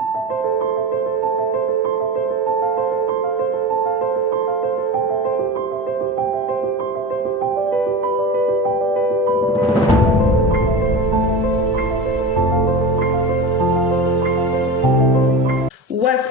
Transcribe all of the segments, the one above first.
What's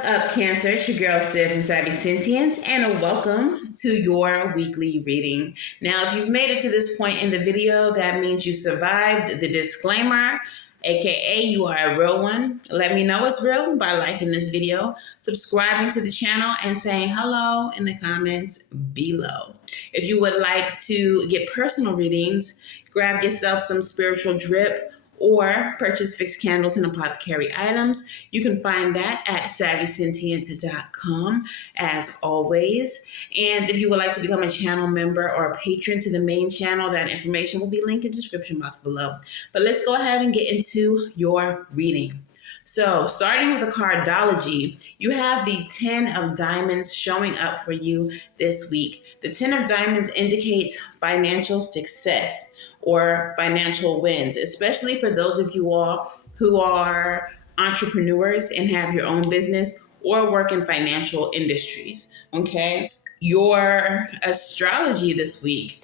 up, Cancer? It's your girl Sid from Savy and welcome to your weekly reading. Now, if you've made it to this point in the video, that means you survived the disclaimer, aka you are a real one. Let me know it's real by liking this video, subscribing to the channel, and saying hello in the comments below. If you would like to get personal readings, grab yourself some spiritual drip or purchase fixed candles and apothecary items. You can find that at savvysentient.com as always. And if you would like to become a channel member or a patron to the main channel, that information will be linked in the description box below. But let's go ahead and get into your reading. So starting with the cardology, you have the 10 of diamonds showing up for you this week. The 10 of diamonds indicates financial success or financial wins, especially for those of you all who are entrepreneurs and have your own business or work in financial industries, okay? Your astrology this week.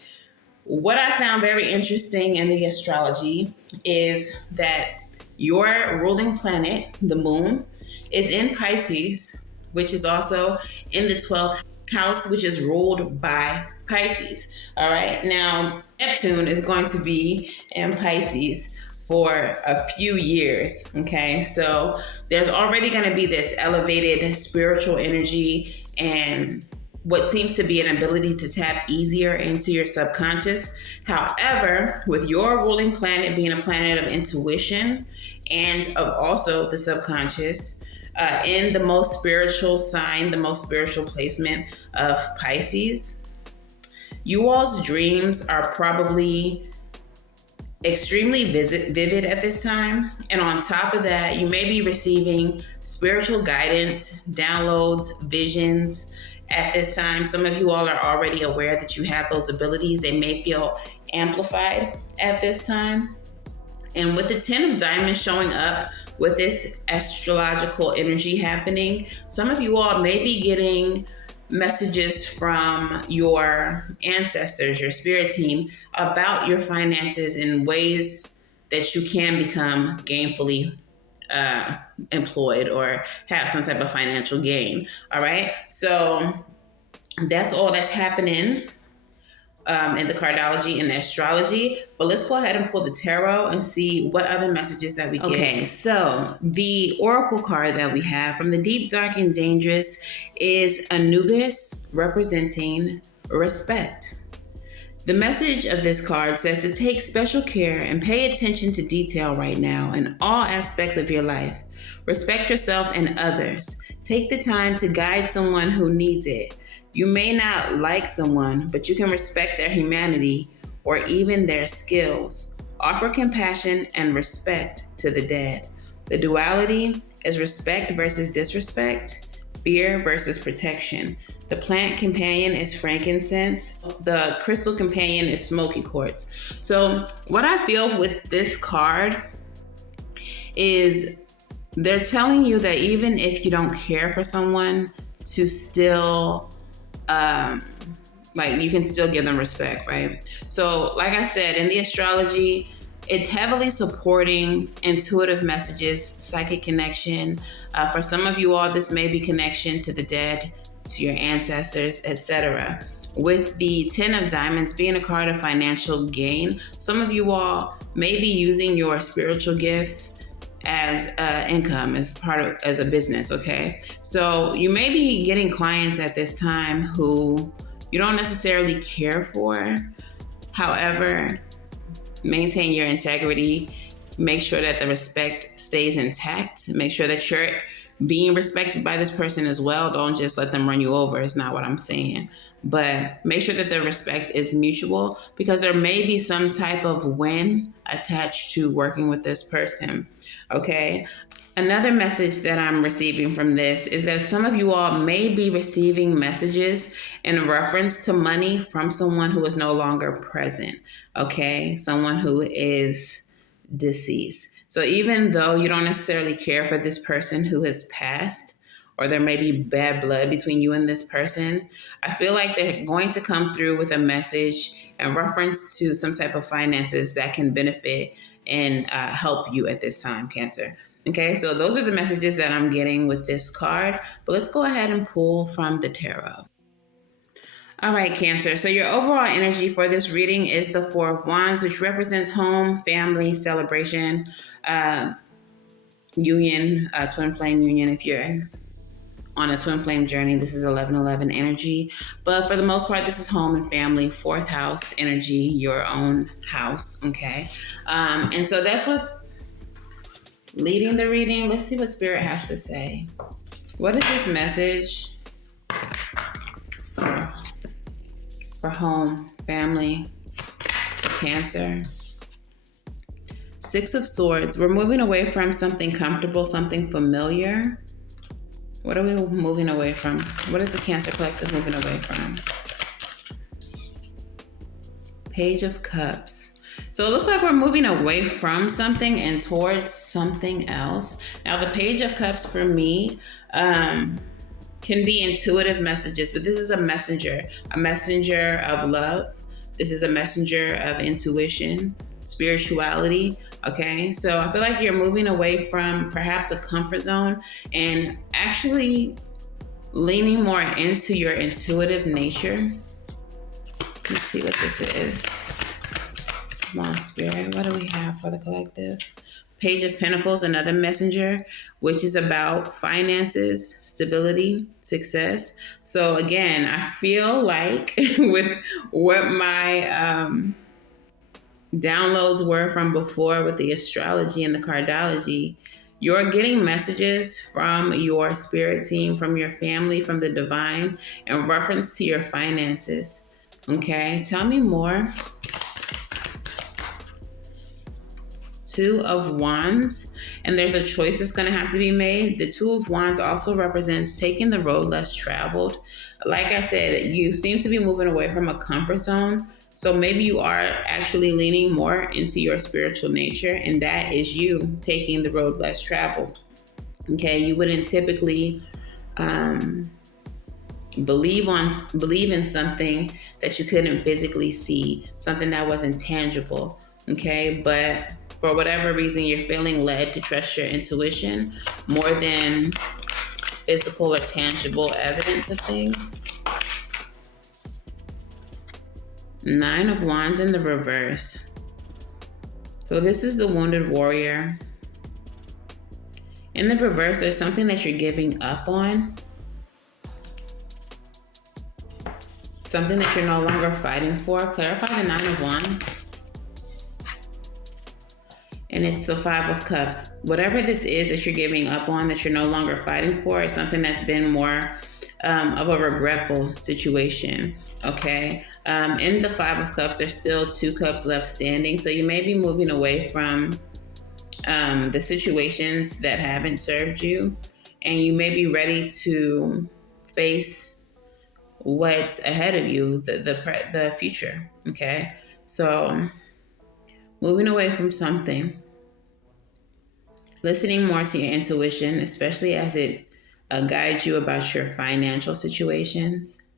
What I found very interesting in the astrology is that your ruling planet, the moon, is in Pisces, which is also in the 12th house, which is ruled by Pisces. All right. Now, Neptune is going to be in Pisces for a few years. Okay. So there's already going to be this elevated spiritual energy and what seems to be an ability to tap easier into your subconscious. However, with your ruling planet being a planet of intuition and of also the subconscious, in the most spiritual sign, the most spiritual placement of Pisces, you all's dreams are probably extremely vivid at this time. And on top of that, you may be receiving spiritual guidance, downloads, visions at this time. Some of you all are already aware that you have those abilities. They may feel amplified at this time. And with the 10 of diamonds showing up with this astrological energy happening, some of you all may be getting messages from your ancestors, your spirit team, about your finances in ways that you can become gainfully employed or have some type of financial gain. All right. So that's all that's happening in the cardology and the astrology. But let's go ahead and pull the tarot and see what other messages that we get. Okay, so the oracle card that we have from the deep, dark, and dangerous is Anubis, representing respect. The message of this card says to take special care and pay attention to detail right now in all aspects of your life. Respect yourself and others. Take the time to guide someone who needs it. You may not like someone, but you can respect their humanity or even their skills. Offer compassion and respect to the dead. The duality is respect versus disrespect, fear versus protection. The plant companion is frankincense. The crystal companion is smoky quartz. So what I feel with this card is they're telling you that even if you don't care for someone, to still you can still give them respect, right? So like I said, in the astrology, it's heavily supporting intuitive messages, psychic connection. For some of you all, this may be connection to the dead, to your ancestors, etc. With the 10 of diamonds being a card of financial gain, some of you all may be using your spiritual gifts as income, as a business, okay? So you may be getting clients at this time who you don't necessarily care for. However, maintain your integrity. Make sure that the respect stays intact. Make sure that you're being respected by this person as well. Don't just let them run you over. It's not what I'm saying. But make sure that the respect is mutual, because there may be some type of win attached to working with this person. Okay. Another message that I'm receiving from this is that some of you all may be receiving messages in reference to money from someone who is no longer present. Okay. Someone who is deceased. So even though you don't necessarily care for this person who has passed, or there may be bad blood between you and this person, I feel like they're going to come through with a message in reference to some type of finances that can benefit and help you at this time, Cancer. Okay, so those are the messages that I'm getting with this card, but let's go ahead and pull from the tarot. All right, Cancer. So your overall energy for this reading is the Four of Wands, which represents home, family, celebration, union, twin flame union. If you're on a twin flame journey, this is 1111 energy. But for the most part, this is home and family, fourth house energy, your own house. Okay. And so that's what's leading the reading. Let's see what Spirit has to say. What is this message for home, family, Cancer? Six of Swords. We're moving away from something comfortable, something familiar. What are we moving away from? What is the Cancer Collective moving away from? Page of Cups. So it looks like we're moving away from something and towards something else. Now, the Page of Cups for me can be intuitive messages, but this is a messenger of love. This is a messenger of intuition, spirituality. Okay, so I feel like you're moving away from perhaps a comfort zone and actually leaning more into your intuitive nature. Let's see what this is. Come on, Spirit. What do we have for the collective? Page of Pentacles, another messenger, which is about finances, stability, success. So again, I feel like with what my downloads were from before with the astrology and the cardology, you're getting messages from your spirit team, from your family, from the divine in reference to your finances. Okay, tell me more. Two of Wands, and there's a choice that's going to have to be made. The Two of Wands also represents taking the road less traveled. Like I said, you seem to be moving away from a comfort zone. So maybe you are actually leaning more into your spiritual nature, and that is you taking the road less traveled. Okay, you wouldn't typically believe in something that you couldn't physically see, something that wasn't tangible. Okay, but for whatever reason, you're feeling led to trust your intuition more than physical or tangible evidence of things. Nine of Wands in the reverse. So this is the wounded warrior. In the reverse, there's something that you're giving up on. Something that you're no longer fighting for. Clarify the Nine of Wands. And it's the Five of Cups. Whatever this is that you're giving up on, that you're no longer fighting for, is something that's been more of a regretful situation. Okay. In the Five of Cups, there's still two cups left standing. So you may be moving away from the situations that haven't served you, and you may be ready to face what's ahead of you, the future. Okay. So moving away from something, listening more to your intuition, especially as it guides you about your financial situations.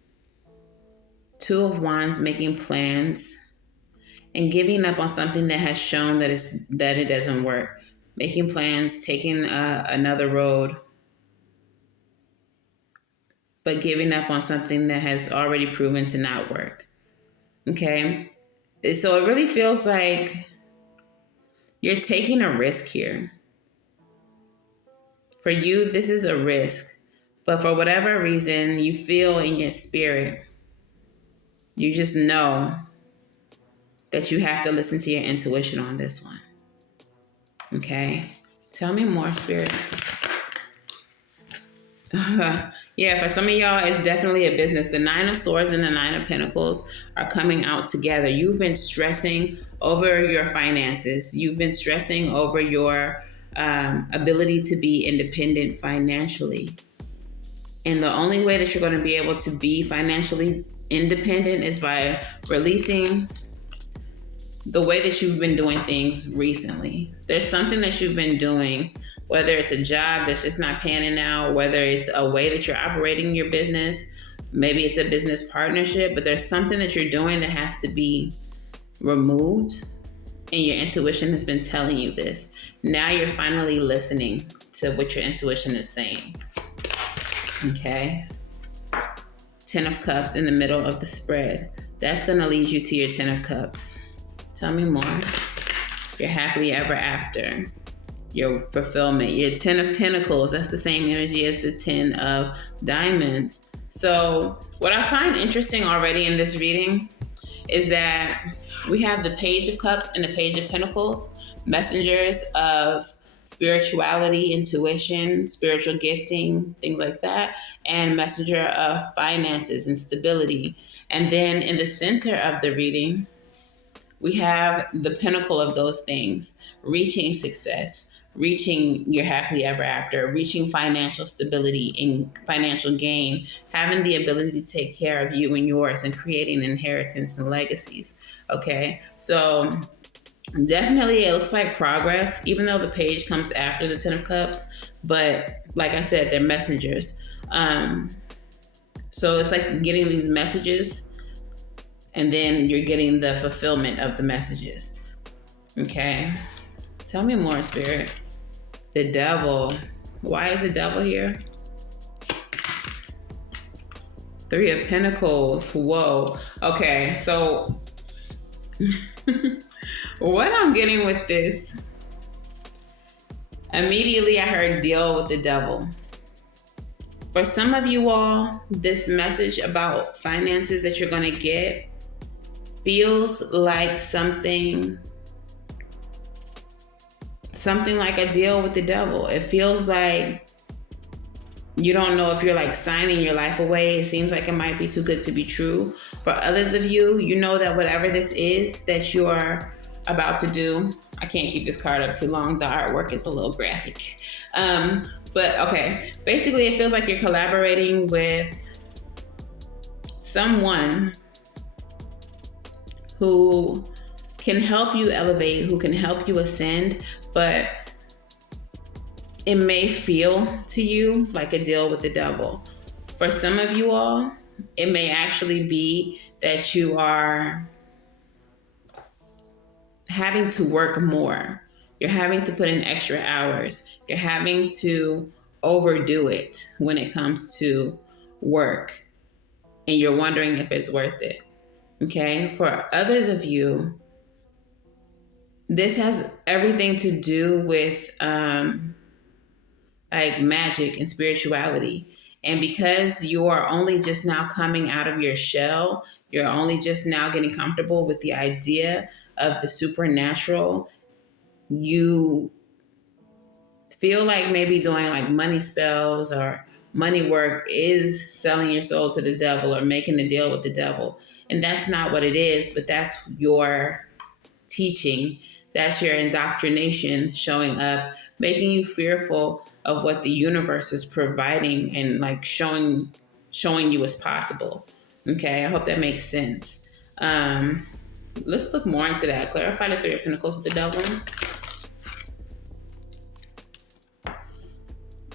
Two of Wands, making plans and giving up on something that has shown that it doesn't work. Making plans, taking another road, but giving up on something that has already proven to not work. Okay? So it really feels like you're taking a risk here. For you, this is a risk. But for whatever reason, you feel in your spirit, you just know that you have to listen to your intuition on this one. Okay? Tell me more, Spirit. Yeah, for some of y'all, it's definitely a business. The Nine of Swords and the Nine of Pentacles are coming out together. You've been stressing over your finances. You've been stressing over your ability to be independent financially. And the only way that you're going to be able to be financially independent is by releasing the way that you've been doing things recently. There's something that you've been doing, whether it's a job that's just not panning out, whether it's a way that you're operating your business, maybe it's a business partnership, but there's something that you're doing that has to be removed, and your intuition has been telling you this. Now you're finally listening to what your intuition is saying. Okay. 10 of Cups in the middle of the spread. That's going to lead you to your 10 of Cups. Tell me more. Your happily ever after. Your fulfillment. Your 10 of Pentacles. That's the same energy as the 10 of Diamonds. So what I find interesting already in this reading is that we have the Page of Cups and the Page of Pentacles, messengers of spirituality, intuition, spiritual gifting, things like that, and messenger of finances and stability. And then in the center of the reading, we have the pinnacle of those things, reaching success, reaching your happily ever after, reaching financial stability and financial gain, having the ability to take care of you and yours, and creating inheritance and legacies. Okay, so definitely it looks like progress, even though the page comes after the 10 of Cups. But like I said, they're messengers. So it's like getting these messages, and then you're getting the fulfillment of the messages. Okay, tell me more, Spirit. The Devil. Why is the Devil here? 3 of Pentacles. Whoa. Okay, so what I'm getting with this, immediately I heard deal with the devil. For some of you all, this message about finances that you're going to get feels like something like a deal with the devil. It feels like you don't know if you're like signing your life away. It seems like it might be too good to be true. For others of you, you know that whatever this is that you're about to do, I can't keep this card up too long. The artwork is a little graphic. But okay, basically it feels like you're collaborating with someone who can help you elevate, who can help you ascend, but it may feel to you like a deal with the devil. For some of you all, it may actually be that you are having to work more. You're having to put in extra hours. You're having to overdo it when it comes to work, and you're wondering if it's worth it. Okay? For others of you, this has everything to do with like magic and spirituality. And because you are only just now coming out of your shell, you're only just now getting comfortable with the idea of the supernatural, you feel like maybe doing like money spells or money work is selling your soul to the devil or making a deal with the devil. And that's not what it is, but that's your teaching. That's your indoctrination showing up, making you fearful of what the universe is providing and like showing you is possible. Okay, I hope that makes sense. Let's look more into that. Clarify the 3 of Pentacles with the devil.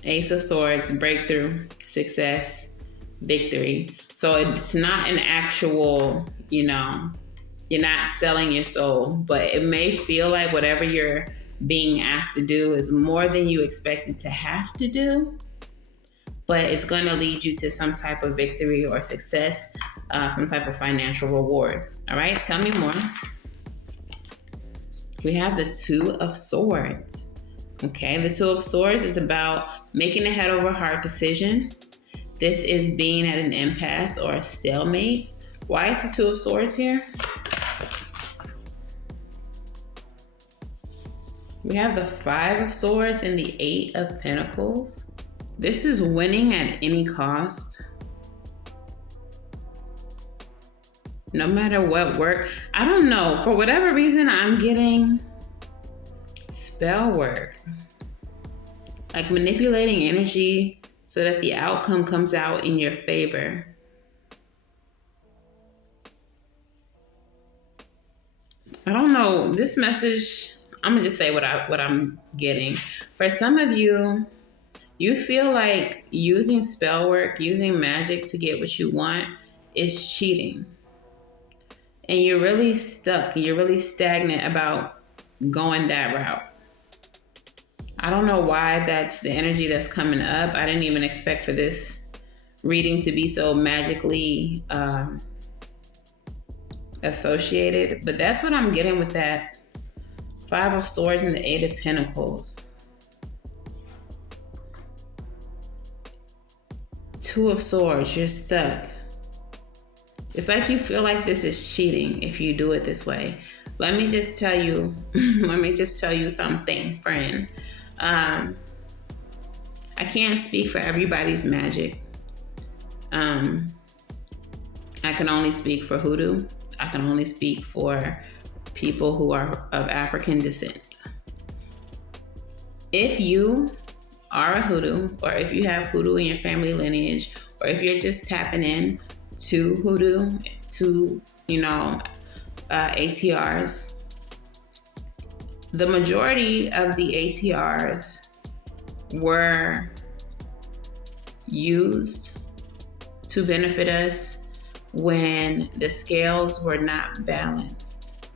Ace of Swords, breakthrough, success, victory. So it's not an actual, you're not selling your soul, but it may feel like whatever you're being asked to do is more than you expected to have to do, but it's going to lead you to some type of victory or success, some type of financial reward. All right, tell me more. We have the 2 of Swords. Okay, the 2 of Swords is about making a head over heart decision. This is being at an impasse or a stalemate. Why is the 2 of Swords here? We have the 5 of Swords and the 8 of Pentacles. This is winning at any cost. No matter what work. I don't know. For whatever reason, I'm getting spell work. Like manipulating energy so that the outcome comes out in your favor. I don't know. This message, I'm gonna just say what I'm getting. For some of you, you feel like using spell work, using magic to get what you want is cheating. And you're really stuck. You're really stagnant about going that route. I don't know why that's the energy that's coming up. I didn't even expect for this reading to be so magically associated, but that's what I'm getting with that Five of Swords and the Eight of Pentacles. Two of Swords, you're stuck. It's like you feel like this is cheating if you do it this way. Let me just tell you, something, friend. I can't speak for everybody's magic. I can only speak for hoodoo. I can only speak for people who are of African descent. If you are a hoodoo, or if you have hoodoo in your family lineage, or if you're just tapping in to hoodoo, to, ATRs, the majority of the ATRs were used to benefit us when the scales were not balanced.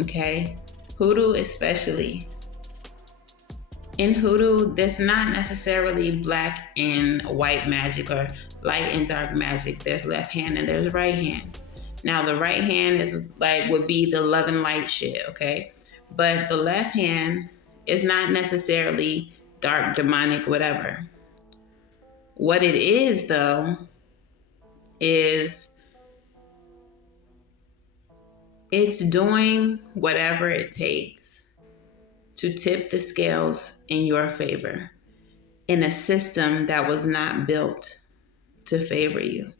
Okay? Hoodoo especially. In hoodoo, there's not necessarily black and white magic or light and dark magic. There's left hand and there's right hand. Now the right hand would be the love and light shit, okay? But the left hand is not necessarily dark, demonic, whatever. What it is, though, is it's doing whatever it takes to tip the scales in your favor in a system that was not built to favor you.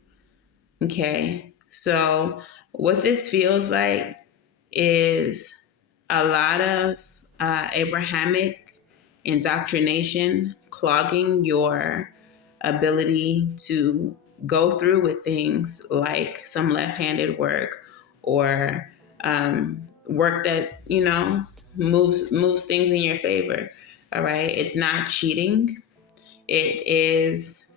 Okay? So what this feels like is a lot of Abrahamic indoctrination clogging your ability to go through with things like some left-handed work or work that, moves things in your favor. All right. It's not cheating. It is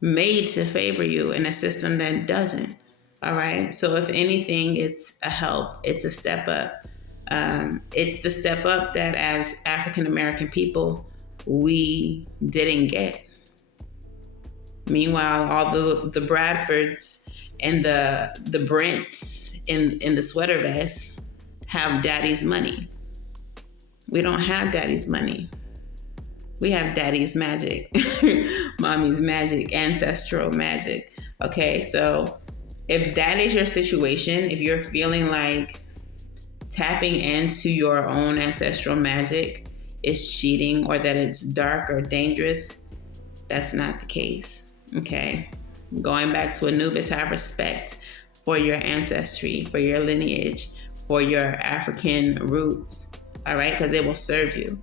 made to favor you in a system that doesn't. All right. So if anything, it's a help. It's a step up. It's the step up that as African American people, we didn't get. Meanwhile, all the Bradfords and the Brents in the sweater vests have daddy's money. We don't have daddy's money. We have daddy's magic, mommy's magic, ancestral magic. Okay, so if that is your situation, if you're feeling like tapping into your own ancestral magic is cheating or that it's dark or dangerous, that's not the case. Okay, going back to Anubis, have respect for your ancestry, for your lineage, for your African roots, all right? Because it will serve you.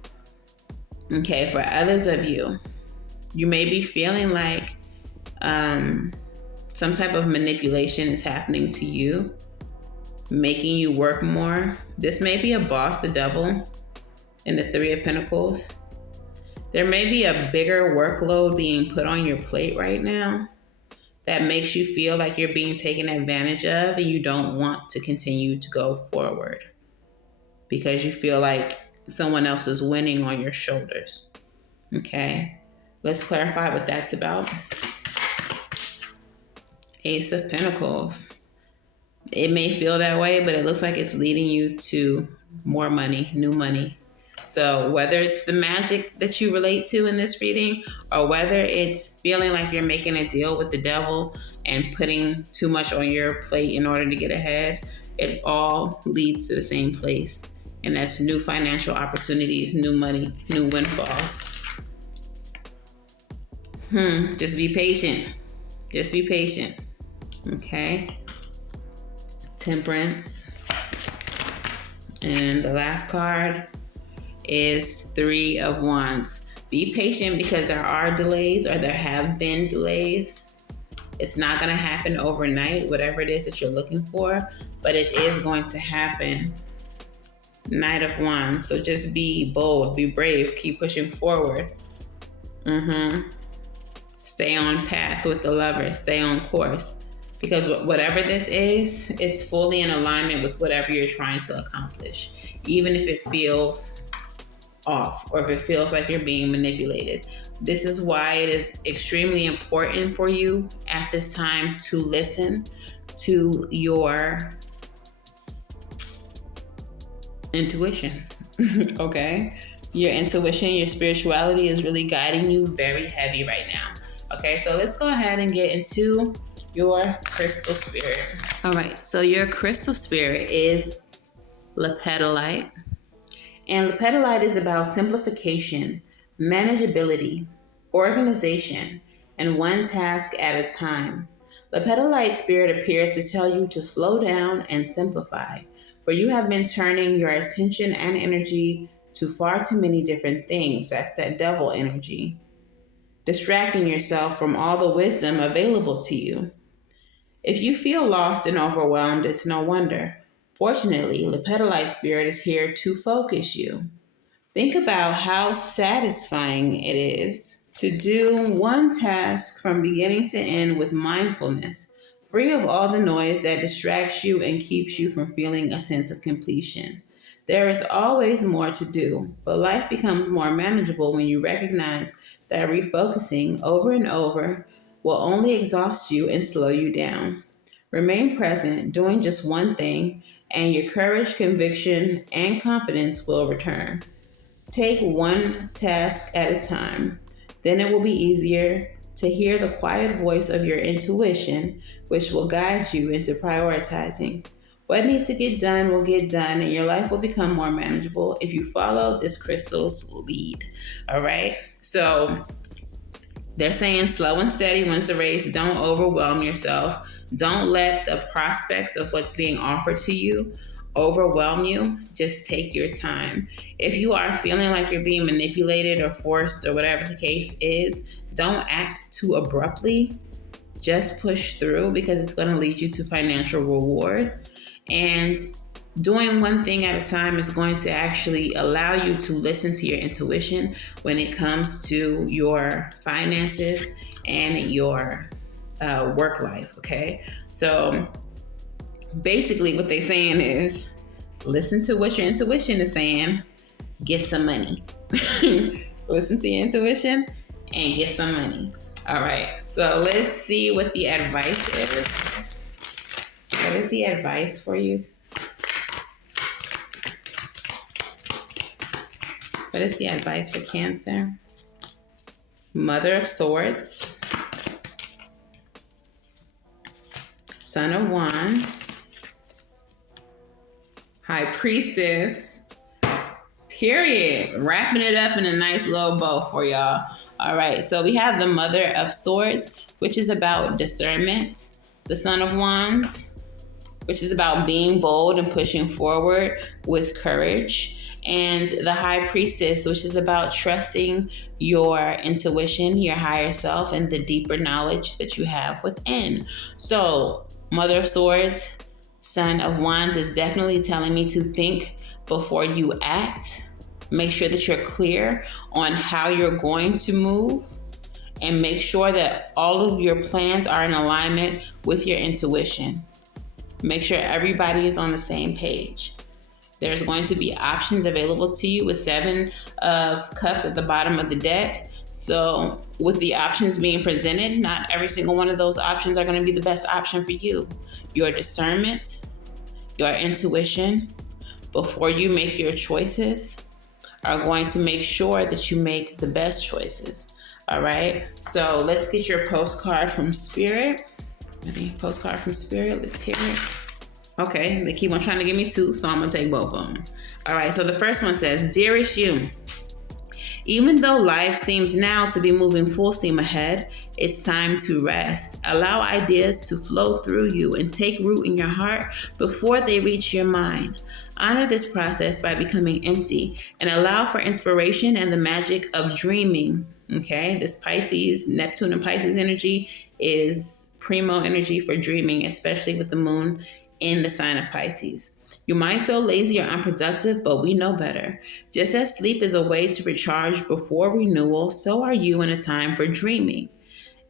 Okay, for others of you, you may be feeling like some type of manipulation is happening to you, making you work more. This may be a boss, the devil, in the Three of Pentacles. There may be a bigger workload being put on your plate right now that makes you feel like you're being taken advantage of and you don't want to continue to go forward because you feel like someone else is winning on your shoulders. Okay, let's clarify what that's about. Ace of Pentacles. It may feel that way, but it looks like it's leading you to more money, new money. So whether it's the magic that you relate to in this reading or whether it's feeling like you're making a deal with the devil and putting too much on your plate in order to get ahead, it all leads to the same place. And that's new financial opportunities, new money, new windfalls. Just be patient. Just be patient. Okay. Temperance. And the last card is Three of Wands. Be patient because there are delays or there have been delays. It's not going to happen overnight, whatever it is that you're looking for, but it is going to happen. Knight of Wands. So just be bold, be brave, keep pushing forward. Stay on path with the Lovers. Stay on course. Because whatever this is, it's fully in alignment with whatever you're trying to accomplish. Even if it feels off or if it feels like you're being manipulated. This is why it is extremely important for you at this time to listen to your intuition. Okay? Your intuition, your spirituality is really guiding you very heavy right now. Okay, so let's go ahead and get into your crystal spirit. All right, so your crystal spirit is lepidolite. And lepidolite is about simplification, manageability, organization, and one task at a time. Lepidolite spirit appears to tell you to slow down and simplify, for you have been turning your attention and energy to far too many different things. That's that devil energy. Distracting yourself from all the wisdom available to you. If you feel lost and overwhelmed, it's no wonder. Fortunately, lepidolite spirit is here to focus you. Think about how satisfying it is to do one task from beginning to end with mindfulness, free of all the noise that distracts you and keeps you from feeling a sense of completion. There is always more to do, but life becomes more manageable when you recognize that refocusing over and over will only exhaust you and slow you down. Remain present, doing just one thing, and your courage, conviction, and confidence will return. Take one task at a time. Then it will be easier to hear the quiet voice of your intuition, which will guide you into prioritizing. What needs to get done will get done, and your life will become more manageable if you follow this crystal's lead. All right? So they're saying slow and steady wins the race. Don't overwhelm yourself. Don't let the prospects of what's being offered to you overwhelm you. Just take your time. If you are feeling like you're being manipulated or forced or whatever the case is, don't act too abruptly. Just push through, because it's going to lead you to financial reward. And doing one thing at a time is going to actually allow you to listen to your intuition when it comes to your finances and your work life, okay? So basically what they're saying is listen to what your intuition is saying, get some money. Listen to your intuition and get some money. All right, so let's see what the advice is. What is the advice for you? What is the advice for Cancer? Mother of Swords, Son of Wands, High Priestess, period. Wrapping it up in a nice little bow for y'all. All right, so we have the Mother of Swords, which is about discernment. The Son of Wands, which is about being bold and pushing forward with courage. And the High Priestess, which is about trusting your intuition, your higher self, and the deeper knowledge that you have within. So Mother of Swords, Son of Wands is definitely telling me to think before you act. Make sure that you're clear on how you're going to move, and make sure that all of your plans are in alignment with your intuition. Make sure everybody is on the same page. There's going to be options available to you with 7 of Cups at the bottom of the deck. So with the options being presented, not every single one of those options are going to be the best option for you. Your discernment, your intuition, before you make your choices, are going to make sure that you make the best choices. All right. So let's get your postcard from Spirit. Ready? Postcard from Spirit. Let's hear it. Okay, they keep on trying to give me 2, so I'm going to take both of them. All right, so the first one says, Dearest you, even though life seems now to be moving full steam ahead, it's time to rest. Allow ideas to flow through you and take root in your heart before they reach your mind. Honor this process by becoming empty and allow for inspiration and the magic of dreaming Okay, this Pisces, Neptune and Pisces energy is primo energy for dreaming, especially with the moon in the sign of Pisces. You might feel lazy or unproductive, but we know better. Just as sleep is a way to recharge before renewal, so are you in a time for dreaming.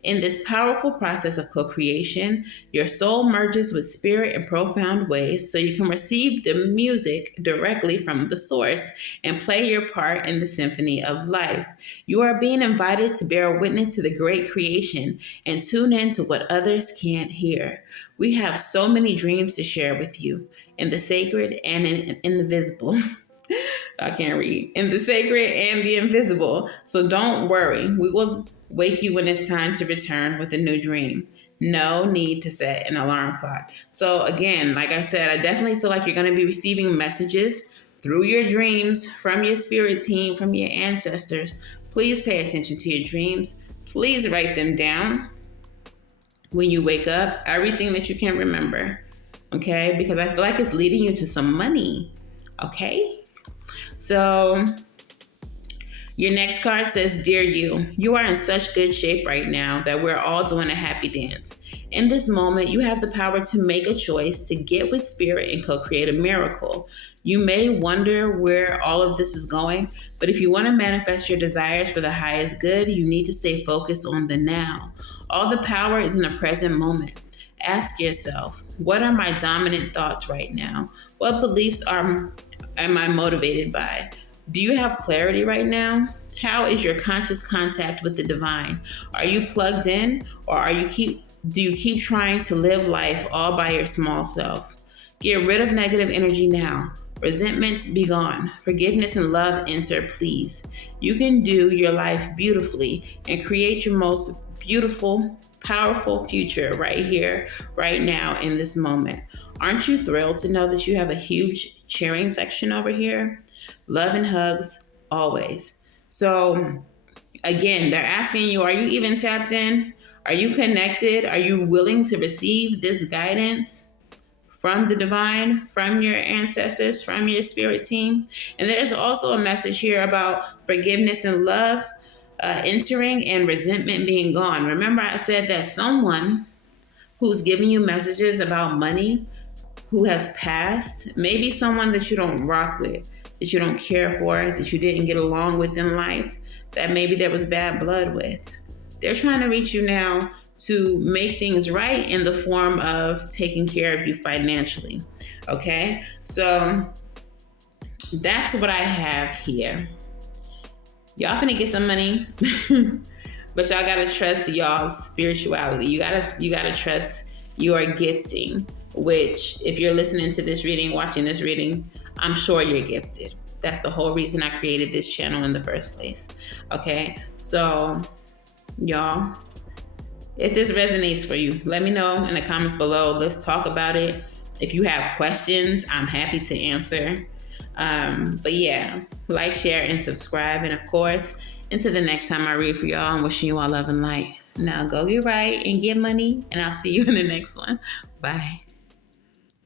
In this powerful process of co-creation, your soul merges with spirit in profound ways so you can receive the music directly from the source and play your part in the symphony of life. You are being invited to bear witness to the great creation and tune in to what others can't hear. We have so many dreams to share with you in the sacred and in the visible. I can't read. In the sacred and the invisible. So don't worry. We will wake you when it's time to return with a new dream. No need to set an alarm clock. So again, like I said, I definitely feel like you're going to be receiving messages through your dreams from your spirit team, from your ancestors. Please pay attention to your dreams. Please write them down when you wake up, everything that you can remember. Okay? Because I feel like it's leading you to some money. Okay? So your next card says, Dear you, you are in such good shape right now that we're all doing a happy dance. In this moment, you have the power to make a choice to get with spirit and co-create a miracle. You may wonder where all of this is going, but if you want to manifest your desires for the highest good, you need to stay focused on the now. All the power is in the present moment. Ask yourself, what are my dominant thoughts right now? What beliefs am I motivated by? Do you have clarity right now? How is your conscious contact with the divine? Are you plugged in, or do you keep trying to live life all by your small self? Get rid of negative energy now. Resentments be gone. Forgiveness and love enter, please. You can do your life beautifully and create your most beautiful, powerful future right here, right now, in this moment. Aren't you thrilled to know that you have a huge cheering section over here? Love and hugs always. So again, they're asking you, are you even tapped in? Are you connected? Are you willing to receive this guidance from the divine, from your ancestors, from your spirit team? And there's also a message here about forgiveness and love entering and resentment being gone. Remember, I said that someone who's giving you messages about money who has passed, maybe someone that you don't rock with, that you don't care for, that you didn't get along with in life, that maybe there was bad blood with. They're trying to reach you now to make things right in the form of taking care of you financially. Okay? So that's what I have here. Y'all finna get some money, but y'all gotta trust y'all's spirituality. You gotta trust your gifting, which if you're listening to this reading, watching this reading, I'm sure you're gifted. That's the whole reason I created this channel in the first place. Okay, so y'all, if this resonates for you, let me know in the comments below. Let's talk about it. If you have questions, I'm happy to answer. But yeah, like, share, and subscribe. And of course, until the next time I read for y'all, I'm wishing you all love and light. Now go get right and get money, and I'll see you in the next one. Bye.